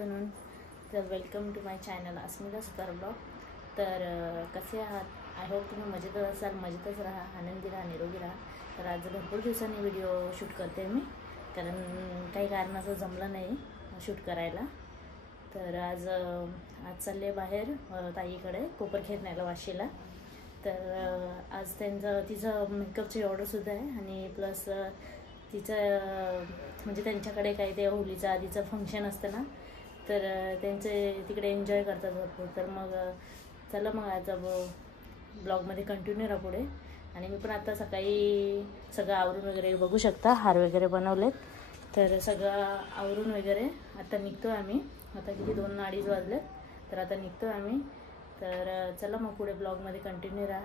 Afternoon. तर welcome to my channel Asmita Sutar blog. तर कसे आहात? आय होप तुम्ही मजेतच असाल, मजेतच राहा, आनंदी राहा, निरोगी राहा. तर आज भरपूर दिवसांनी व्हिडिओ शूट करते मी, कारण काही कारणाचं जमलं नाही शूट करायला. तर आज चालले बाहेर ताईकडे कोपरखेत न्यायला वाशीला. तर आज तिचं मेकअपची ऑर्डरसुद्धा आहे आणि प्लस तिचं म्हणजे त्यांच्याकडे काही ते होलीचं आधीचं फंक्शन असतं ना, तर त्यांचे तिकडे एन्जॉय करतात भरपूर. तर मग चला मग आज ब्लॉगमध्ये कंटिन्यू राहा पुढे. आणि मी पण आता सकाळी सगळं आवरून वगैरे बघू शकता, हार वगैरे बनवलेत. तर सगळं आवरून वगैरे आता निघतो आम्ही. आता किती 2-2:30 वाजलेत, तर आता निघतो आम्ही. तर चला मग पुढे ब्लॉगमध्ये कंटिन्यू राहा.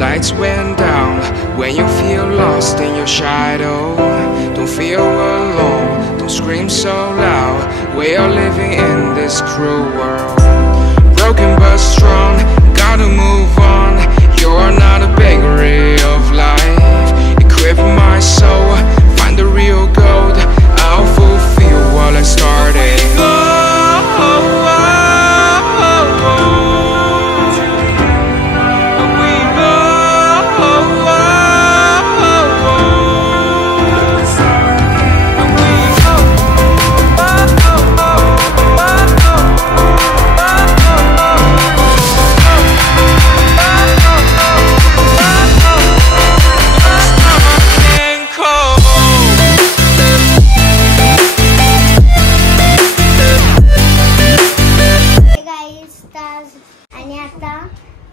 Lights went down when you feel lost in your shadow. Don't feel alone, don't scream so loud. We are living in this cruel world. Broken but strong, gotta move on. You're not a bakery of life. Equip my soul, find the real gold. I'll fulfill what I started.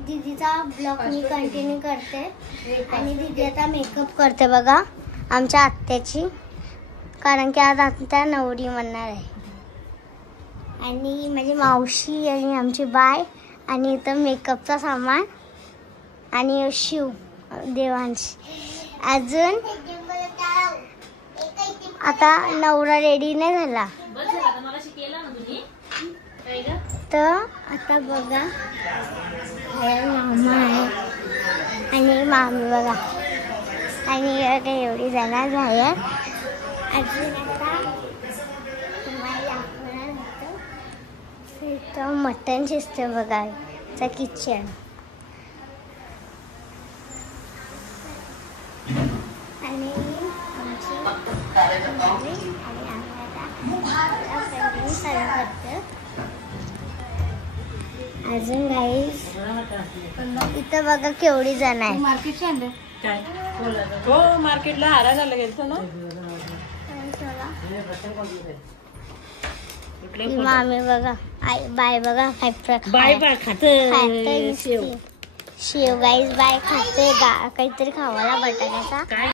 दीदीचा blog मी continue करते आणि दीदी आता makeup करते बघा आमच्या आत्याची, कारण की आज आत्या नवरी म्हणणार आहे. आणि माझी मावशी आणि आमची बाय आणि इथं मेकअपचा सामान आणि शिव देवांश. अजून आता नवरा रेडी नाही झाला, तर आता बघा मामा आहे आणि मामी बघा आणि एवढी जण झाली. अजून आता तुम्हाला दाखवणार होतं इथं मटण शिजतं बघा, चा किचन. आणि आमची आणि आम्ही आता सर्व करतो. अजून गाईस इथं बघा केवढी जण आहे. मार्केटला हारा झाला गेलतो ना. मामी बघा, आई बाय बघा बाय खाते शेव गाईस, बाय खाते काहीतरी खावायला बटाट्याचा.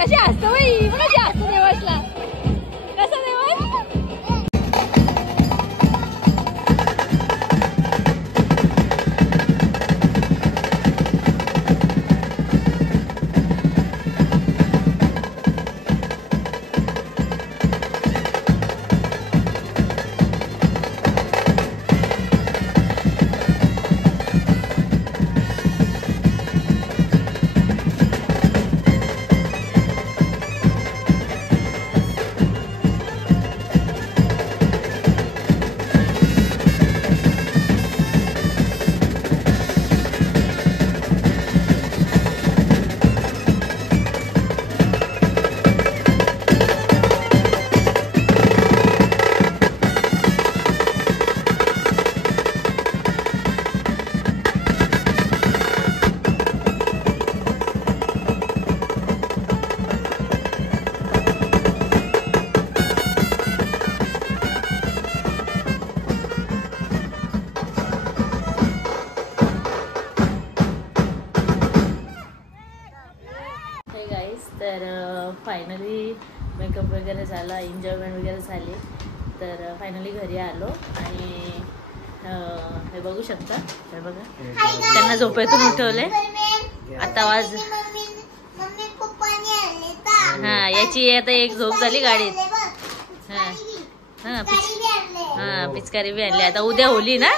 कशी हसतो बाई, कशी हसतो देवासला. कसं देवास तर फायनली मेकअप वगैरे झाला, एन्जॉयमेंट वगैरे झाली. तर फायनली घरी आलो आणि हे बघू शकता, हे बघा त्यांना झोपेतून उठवले. आता आवाज हा याची आता एक झोप झाली गाडीत. हा पिचकारी बी आणली. आता उद्या होली ना.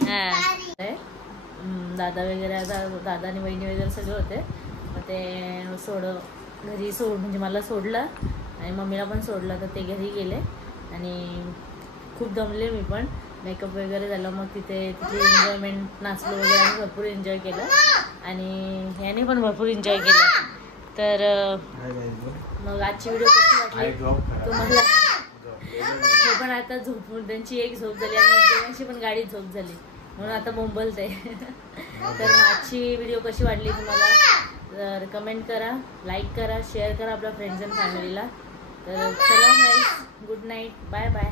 हा दादा वगैरे, आता दादा आणि बहिणी वगैरे सगळे होते. मग ते घरी म्हणजे मला सोडलं आणि मम्मीला पण सोडलं. तर ते घरी गेले आणि खूप दमले मी पण. मेकअप वगैरे झालं, मग तिथे एन्जॉयमेंट, नाचलो वगैरे आणि भरपूर एन्जॉय केलं आणि ह्याने पण भरपूर एन्जॉय केलं. तर मग आजची व्हिडिओ कशी वाटली तुम्हाला? हे पण आता झोपून त्यांची एक झोप झाली आणि त्यांची पण गाडीत झोप झाली म्हणून आता बोंबलते. तर आजची व्हिडिओ कशी वाटली तुम्हाला तर कमेंट करा, लाईक करा, शेअर करा आपल्या फ्रेंड्स अँड फॅमिलीला. तर चला गाईस, गुड नाईट, बाय बाय.